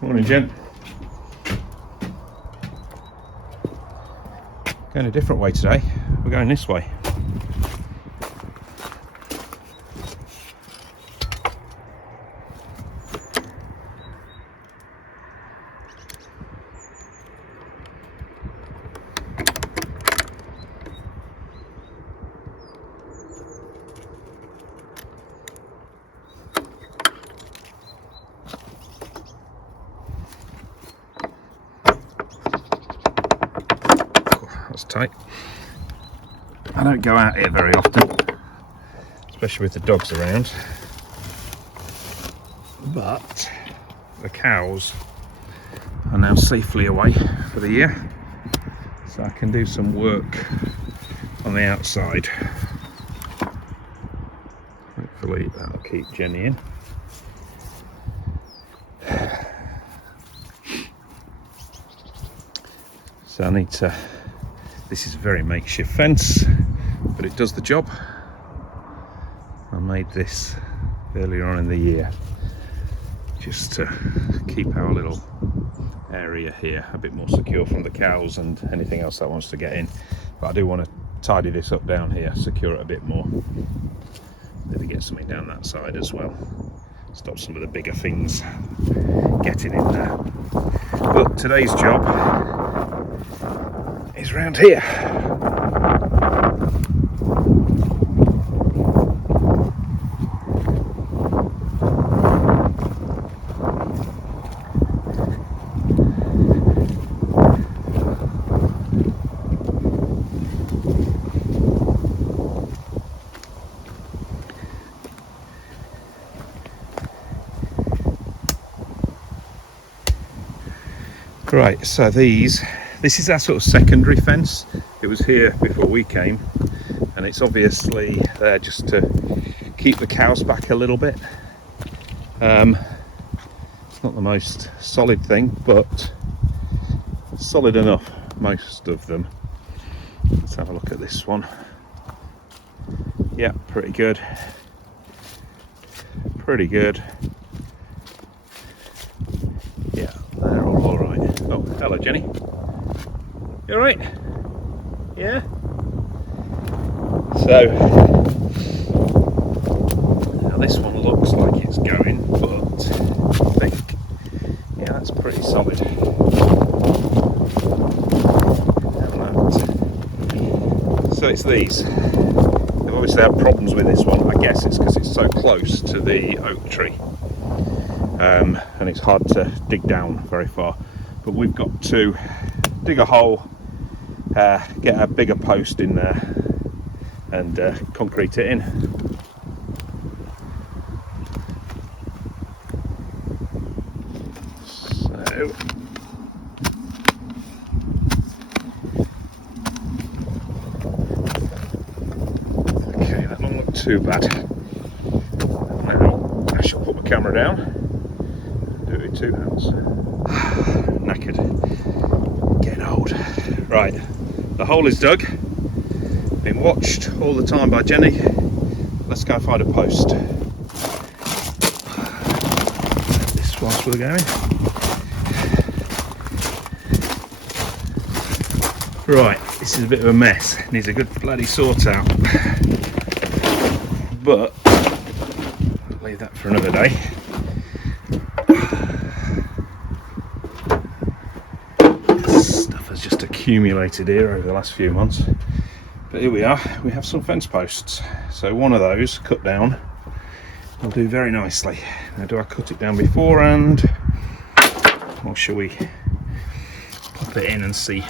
Morning, gent. Going a different way today. We're going this way. Tight. I don't go out here very often, especially with the dogs around, but the cows are now safely away for the year, so I can do some work on the outside. Hopefully that'll keep Jenny in. So I need to, this is a very makeshift fence, but it does the job. I made this earlier on in the year just to keep our little area here a bit more secure from the cows and anything else that wants to get in. But I do want to tidy this up down here, secure it a bit more. Maybe get something down that side as well. Stop some of the bigger things getting in there. But today's job is round here. Right, so this is our sort of secondary fence. It was here before we came, and it's obviously there just to keep the cows back a little bit. It's not the most solid thing, but solid enough, most of them. Let's have a look at this one. Yeah, pretty good. Pretty good. Yeah, they're all right. Oh, hello, Jenny. You all right? Yeah? So, now this one looks like it's going, but I think, yeah, that's pretty solid. So it's these. They've obviously had problems with this one. I guess it's because it's so close to the oak tree. And it's hard to dig down very far. But we've got to dig a hole, get a bigger post in there and concrete it in. So okay, that doesn't look too bad. Now I shall put my camera down and do it with two hands. Knackered, getting old. Right, the hole is dug, been watched all the time by Jenny. Let's go find a post. This whilst we're going. Right, this is a bit of a mess, needs a good bloody sort out, but I'll leave that for another day. Just accumulated here over the last few months, but here we are. We have some fence posts, so one of those cut down will do very nicely. Now, do I cut it down beforehand, or shall we pop it in and see?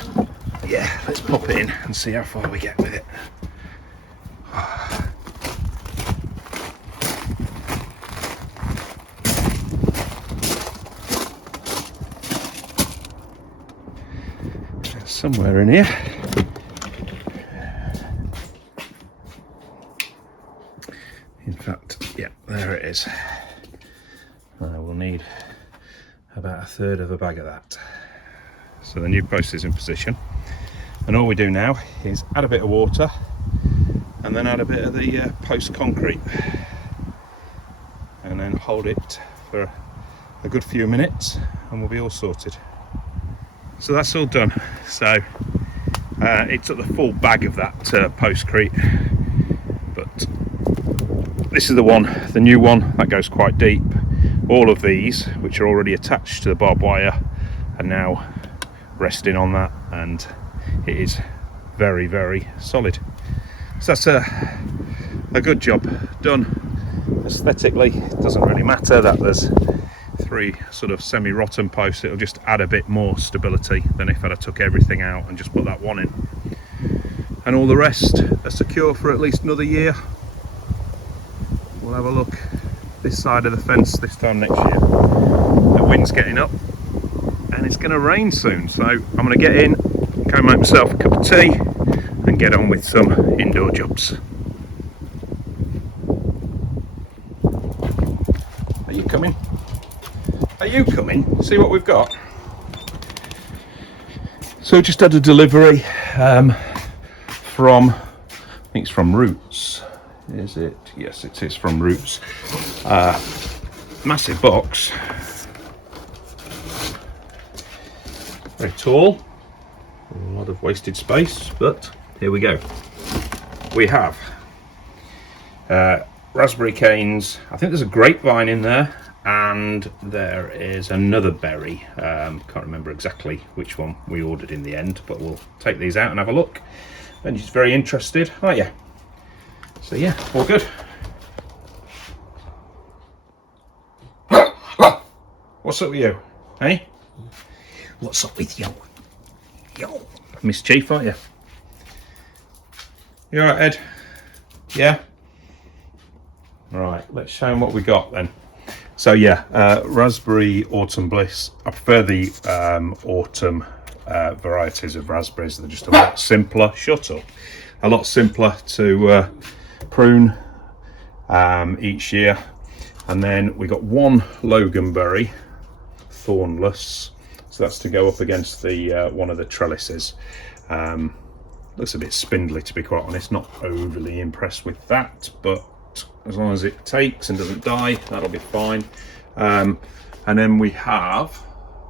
Yeah, let's pop it in and see how far we get with it. Somewhere in here. In fact, yeah, there it is. I will need about 1/3 of a bag of that. So the new post is in position, and all we do now is add a bit of water and then add a bit of the post concrete, and then hold it for a good few minutes and we'll be all sorted. So that's all done. So it took the full bag of that postcrete, but this is the new one that goes quite deep. All of these, which are already attached to the barbed wire, are now resting on that, and it is very, very solid. So that's a good job done. Aesthetically, it doesn't really matter that there's 3 sort of semi-rotten posts. It'll just add a bit more stability than if I took everything out and just put that one in. And all the rest are secure for at least another year. We'll have a look this side of the fence this time next year. The wind's getting up and it's going to rain soon, so I'm going to get in, go make myself a cup of tea and get on with some indoor jobs. Are you coming? Are you coming? See what we've got? So just had a delivery from, I think it's from Roots. Is it? Yes, it is from Roots. Massive box. Very tall. A lot of wasted space, but here we go. We have raspberry canes. I think there's a grapevine in there. And there is another berry. Can't remember exactly which one we ordered in the end, but we'll take these out and have a look. And you're very interested, aren't you? So yeah, all good. What's up with you? Hey? What's up with you? Yo. Miss Chief, aren't you? You alright, Ed? Yeah? Right, let's show him what we got then. So yeah, raspberry autumn bliss. I prefer the autumn varieties of raspberries. They're just a lot simpler. Shut up. A lot simpler to prune each year. And then we got one Loganberry, thornless. So that's to go up against the one of the trellises. Looks a bit spindly, to be quite honest. Not overly impressed with that, but as long as it takes and doesn't die, that'll be fine. And then we have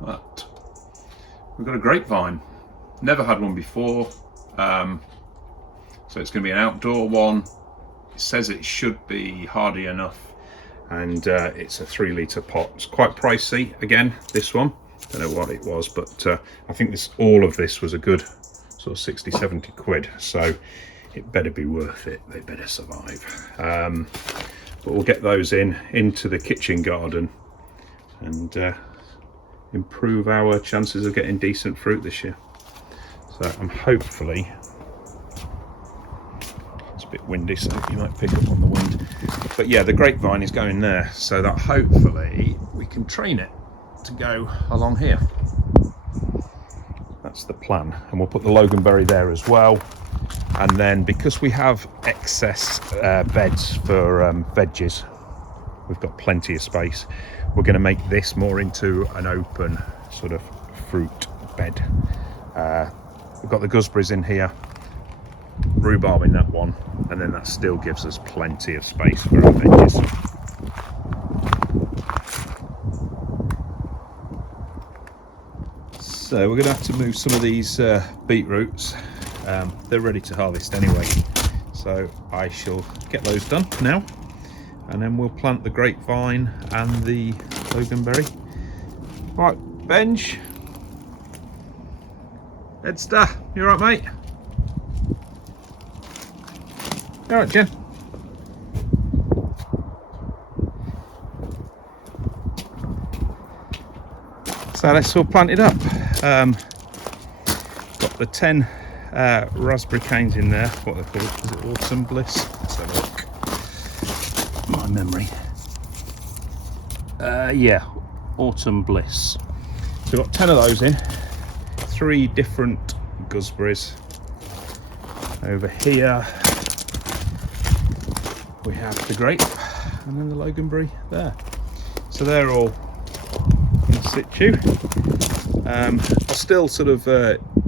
that. We've got a grapevine. Never had one before. So it's going to be an outdoor one. It says it should be hardy enough, and it's a 3-litre pot. It's quite pricey again, this one. Don't know what it was, but I think all of this was a good sort of 60-70 quid. So it better be worth it. They better survive. But we'll get those into the kitchen garden and improve our chances of getting decent fruit this year. So I'm hopefully, it's a bit windy, so you might pick up on the wind. But yeah, the grapevine is going there, so that hopefully we can train it to go along here. That's the plan. And we'll put the Loganberry there as well. And then because we have excess beds for veggies, we've got plenty of space. We're going to make this more into an open sort of fruit bed. We've got the gooseberries in here, rhubarb in that one, and then that still gives us plenty of space for our veggies. So we're going to have to move some of these beetroots. They're ready to harvest anyway, so I shall get those done now, and then we'll plant the grapevine and the Loganberry. Right, Benj, Edster, you alright, mate? You alright, Jen? So that's all planted up. Got the 10 raspberry canes in there. What they call it? Is it Autumn Bliss? Let's have a look. My memory. Yeah, Autumn Bliss. So we've got 10 of those in. 3 different gooseberries. Over here we have the grape and then the loganberry there. So they're all in situ. I'll still sort of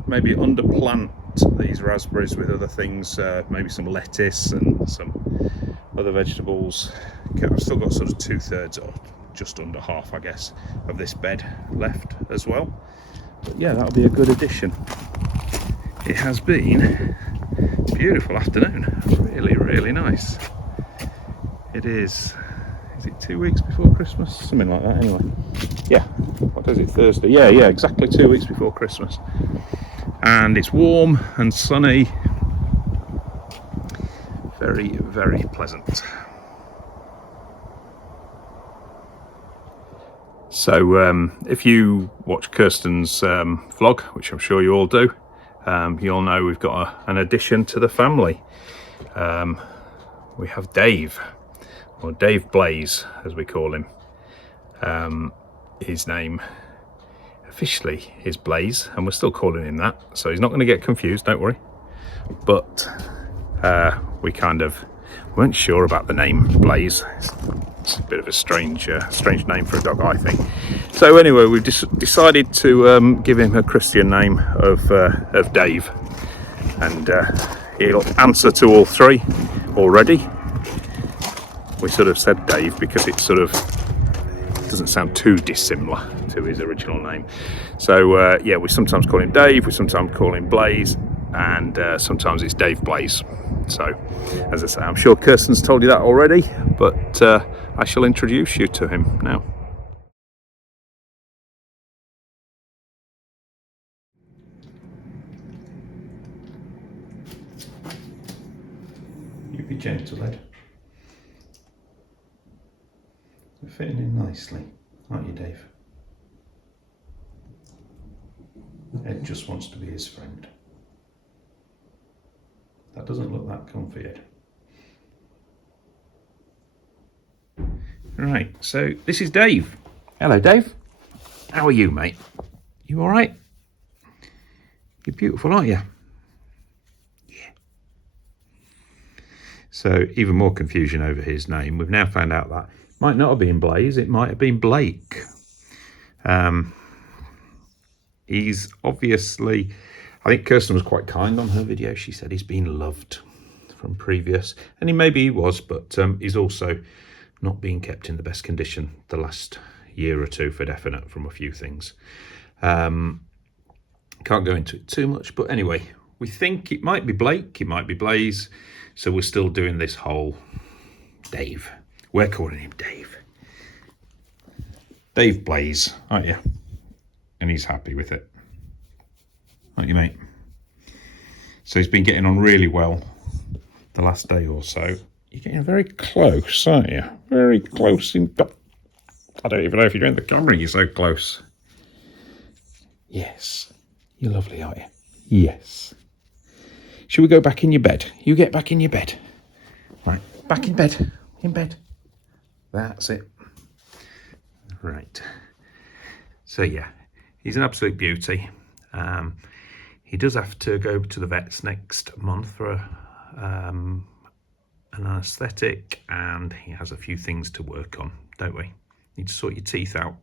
maybe underplant these raspberries with other things, maybe some lettuce and some other vegetables. I've still got sort of 2/3 or just under half, I guess, of this bed left as well. But yeah, that'll be a good addition. It has been a beautiful afternoon, really, really nice. It is it 2 weeks before Christmas? Something like that anyway. Yeah, what is it, Thursday? Yeah, exactly 2 weeks before Christmas. And it's warm and sunny. Very, very pleasant. So if you watch Kirsten's vlog, which I'm sure you all do, you'll know we've got an addition to the family. We have Dave, or Dave Blaze as we call him. His name officially is Blaze, and we're still calling him that, so he's not going to get confused, don't worry. But we kind of weren't sure about the name Blaze. It's a bit of a strange name for a dog, I think. So anyway, we've decided to give him a Christian name of Dave, and he'll answer to all 3 already. We sort of said Dave because it sort of doesn't sound too dissimilar to his original name. So yeah, we sometimes call him Dave, we sometimes call him Blaze, and sometimes it's Dave Blaze. So as I say, I'm sure Kirsten's told you that already, but I shall introduce you to him now. You be gentle, Ed. You're fitting in nicely, aren't you, Dave? Ed just wants to be his friend. That doesn't look that comfy, Ed. Right, so this is Dave. Hello, Dave. How are you, mate? You all right? You're beautiful, aren't you? Yeah. So even more confusion over his name. We've now found out that it might not have been Blaze, it might have been Blake. He's obviously, I think Kirsten was quite kind on her video. She said he's been loved from previous, and maybe he was, but he's also not being kept in the best condition the last year or two for definite from a few things. Can't go into it too much, but anyway, we think it might be Blake, it might be Blaze, so we're still doing this whole Dave. We're calling him Dave. Dave Blaze, aren't you? And he's happy with it, aren't you, mate? So he's been getting on really well the last day or so. You're getting very close, aren't you? Very close. I don't even know if you're doing the camera, you're so close. Yes. You're lovely, aren't you? Yes. Shall we go back in your bed? You get back in your bed. Right, back in bed. In bed. That's it. Right. So yeah, he's an absolute beauty. He does have to go to the vets next month for an anaesthetic, and he has a few things to work on, don't we? Need to sort your teeth out.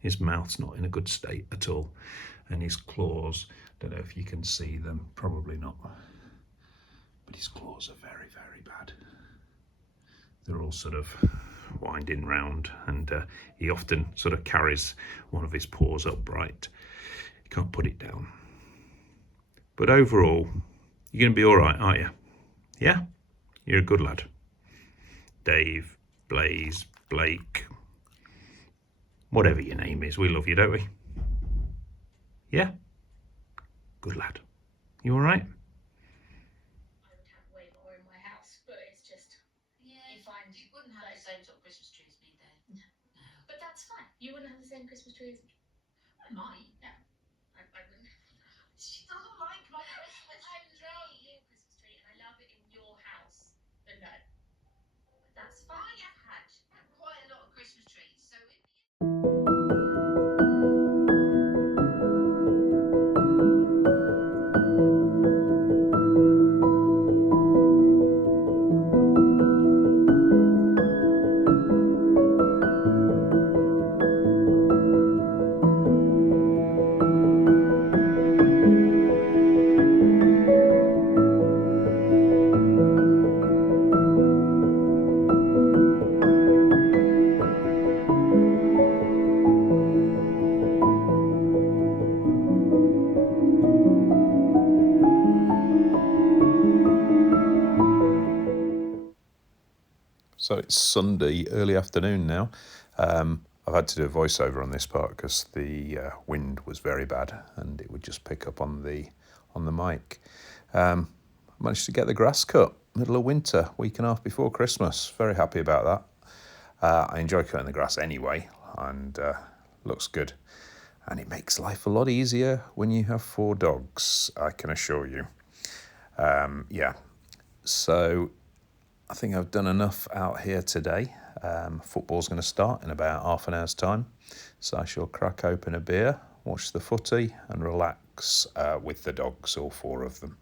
His mouth's not in a good state at all, and his claws, don't know if you can see them, probably not, but his claws are very, very bad. They're all sort of winding round, and he often sort of carries one of his paws upright. He can't put it down. But overall, you're going to be all right, aren't you? Yeah? You're a good lad. Dave, Blaze, Blake, whatever your name is, we love you, don't we? Yeah? Good lad. You all right? I would have way more in my house, but it's just, Yeah, you wouldn't have the same sort of Christmas tree as me, though. but that's fine. You wouldn't have the same Christmas tree as I might. No, I wouldn't. She doesn't like my Christmas I tree. love your Christmas tree and I love it in your house. But no. But that's I fine. have had quite a lot of Christmas trees, so in the So it's Sunday, early afternoon now. I've had to do a voiceover on this part because the wind was very bad and it would just pick up on the mic. Managed to get the grass cut, middle of winter, week and a half before Christmas. Very happy about that. I enjoy cutting the grass anyway, and looks good. And it makes life a lot easier when you have 4 dogs, I can assure you. Yeah, so I think I've done enough out here today. Football's going to start in about half an hour's time, so I shall crack open a beer, watch the footy and relax with the dogs, all 4 of them.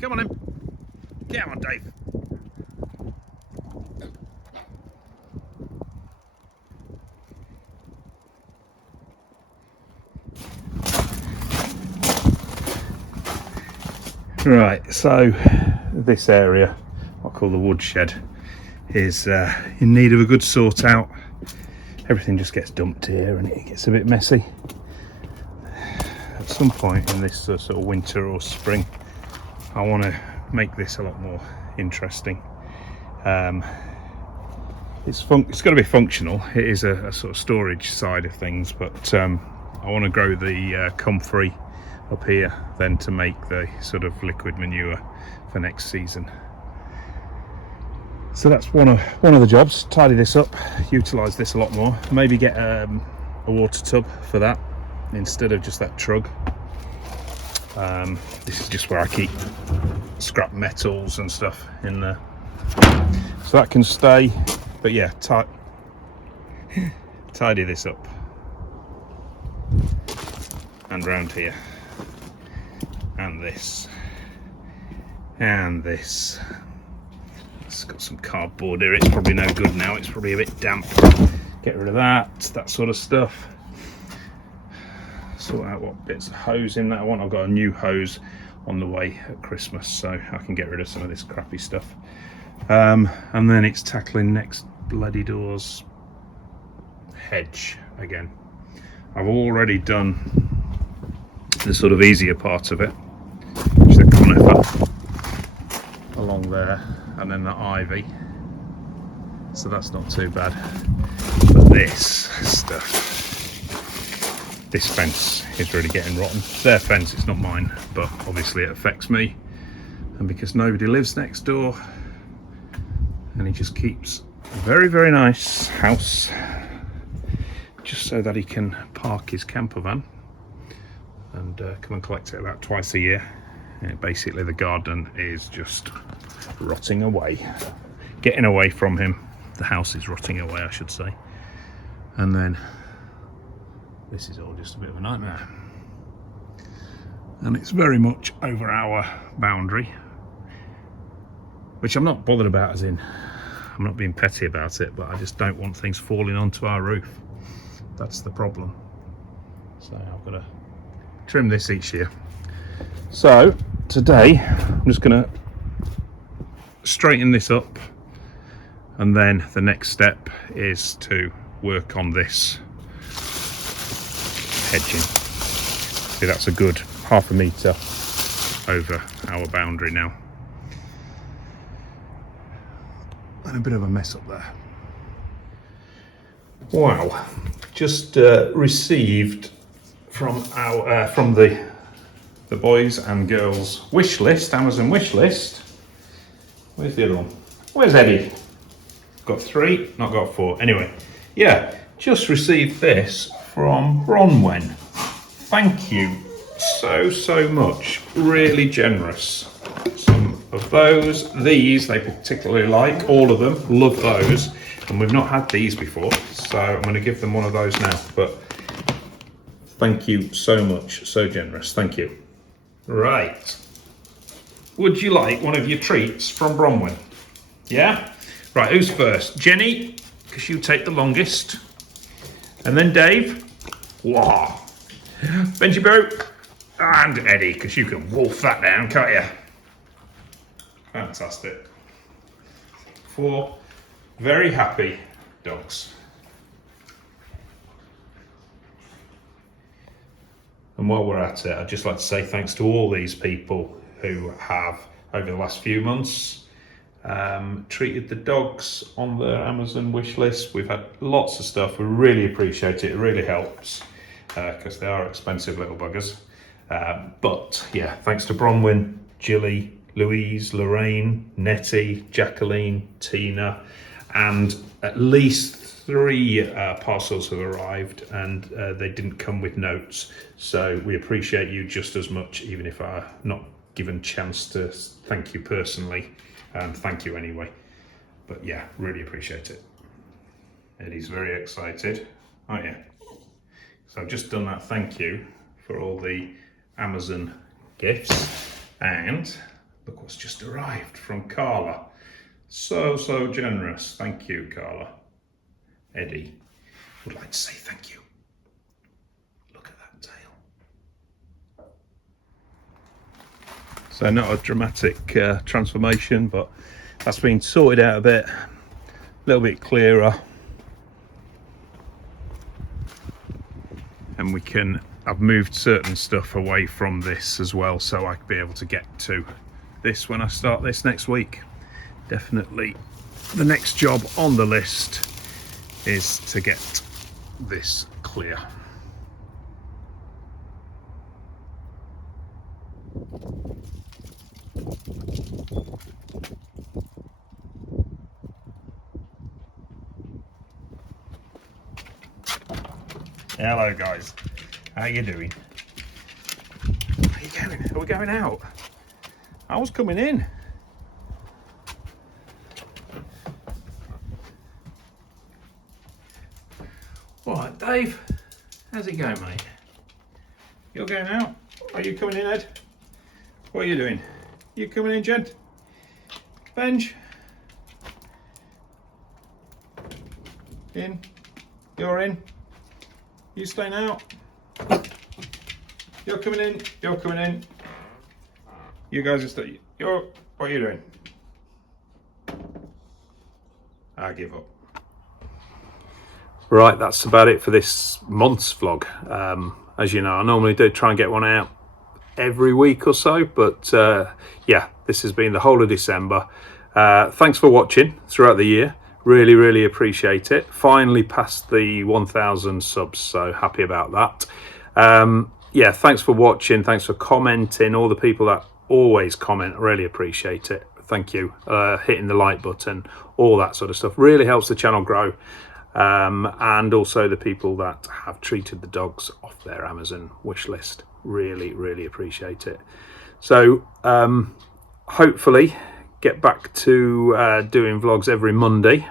Come on in. Come on, Dave. Right, so this area, what I call the woodshed, is in need of a good sort out. Everything just gets dumped here and it gets a bit messy. At some point in this sort of winter or spring, I want to make this a lot more interesting. It's got to be functional. It is a sort of storage side of things, but I want to grow the comfrey up here then to make the sort of liquid manure for next season. So that's one of the jobs. Tidy this up, utilize this a lot more, maybe get a water tub for that instead of just that trug. This is just where I keep scrap metals and stuff in there, so that can stay. But yeah, tidy this up and round here and this and this. It's got some cardboard here, it's probably no good now, it's probably a bit damp. Get rid of that sort of stuff. Sort out what bits of hose in that I want. I've got a new hose on the way at Christmas, so I can get rid of some of this crappy stuff. And then it's tackling next bloody door's hedge again. I've already done the sort of easier part of it, which is the conifer along there, and then the ivy, so that's not too bad. But this stuff, this fence is really getting rotten. It's their fence, it's not mine, but obviously it affects me, and because nobody lives next door and he just keeps a very, very nice house just so that he can park his camper van and come and collect it about twice a year. And basically the garden is just rotting away, getting away from him. the house is rotting away, I should say. And then this is all just a bit of a nightmare. And it's very much over our boundary, which I'm not bothered about, as in I'm not being petty about it, but I just don't want things falling onto our roof. That's the problem. So I've got to trim this each year. So today I'm just going to straighten this up, and then the next step is to work on this hedging. See, that's a good half a metre over our boundary now. And a bit of a mess up there. Wow, just received from the boys and girls wish list, Amazon wish list. Where's the other one? Where's Eddie? Got 3, not got 4. Anyway, yeah, just received this from Bronwen. Thank you so much. Really generous. Some of those. These they particularly like. All of them. Love those. And we've not had these before, so I'm going to give them one of those now. But thank you so much. So generous. Thank you. Right. Would you like one of your treats from Bronwen? Yeah? Right, who's first? Jenny, because you take the longest. And then Dave. Wow. Benji Bro. And Eddie, because you can wolf that down, can't you? Fantastic. 4 very happy dogs. And while we're at it, I'd just like to say thanks to all these people who have, over the last few months, treated the dogs on their Amazon wish list. We've had lots of stuff. We really appreciate it. It really helps because they are expensive little buggers. But yeah, thanks to Bronwyn, Jilly, Louise, Lorraine, Nettie, Jacqueline, Tina, and at least 3 parcels have arrived, and they didn't come with notes. So we appreciate you just as much, even if I'm not given chance to thank you personally. Thank you anyway. But yeah, really appreciate it. Eddie's very excited, aren't you? So I've just done that thank you for all the Amazon gifts, and look what's just arrived from Carla. So generous. Thank you, Carla. Eddie would like to say thank you. Look at that tail. So not a dramatic transformation, but that's been sorted out a bit, a little bit clearer. And I've moved certain stuff away from this as well, so I could be able to get to this when I start this next week. Definitely the next job on the list is to get this clear. Hello guys, how you doing? Where are you going? Are we going out? I was coming in. All right, Dave, how's it going, mate? You're going out? Are you coming in, Ed? What are you doing? You coming in, gent? Benj? In? You're in? You staying out? You're coming in? You're coming in? You guys are staying. What are you doing? I give up. Right, that's about it for this month's vlog. As you know, I normally do try and get one out every week or so, but yeah, this has been the whole of December. Thanks for watching throughout the year. Really appreciate it. Finally passed the 1,000 subs, so happy about that. Yeah, thanks for watching. Thanks for commenting. All the people that always comment, really appreciate it. Thank you. Hitting the like button, all that sort of stuff really helps the channel grow. And also the people that have treated the dogs off their Amazon wish list. Really appreciate it. So hopefully get back to doing vlogs every Monday.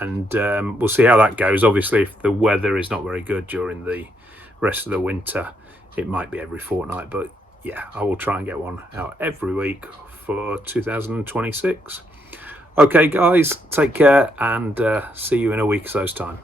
and we'll see how that goes. Obviously, if the weather is not very good during the rest of the winter, it might be every fortnight, but yeah, I will try and get one out every week for 2026. Okay guys, take care, and see you in a week or so's time.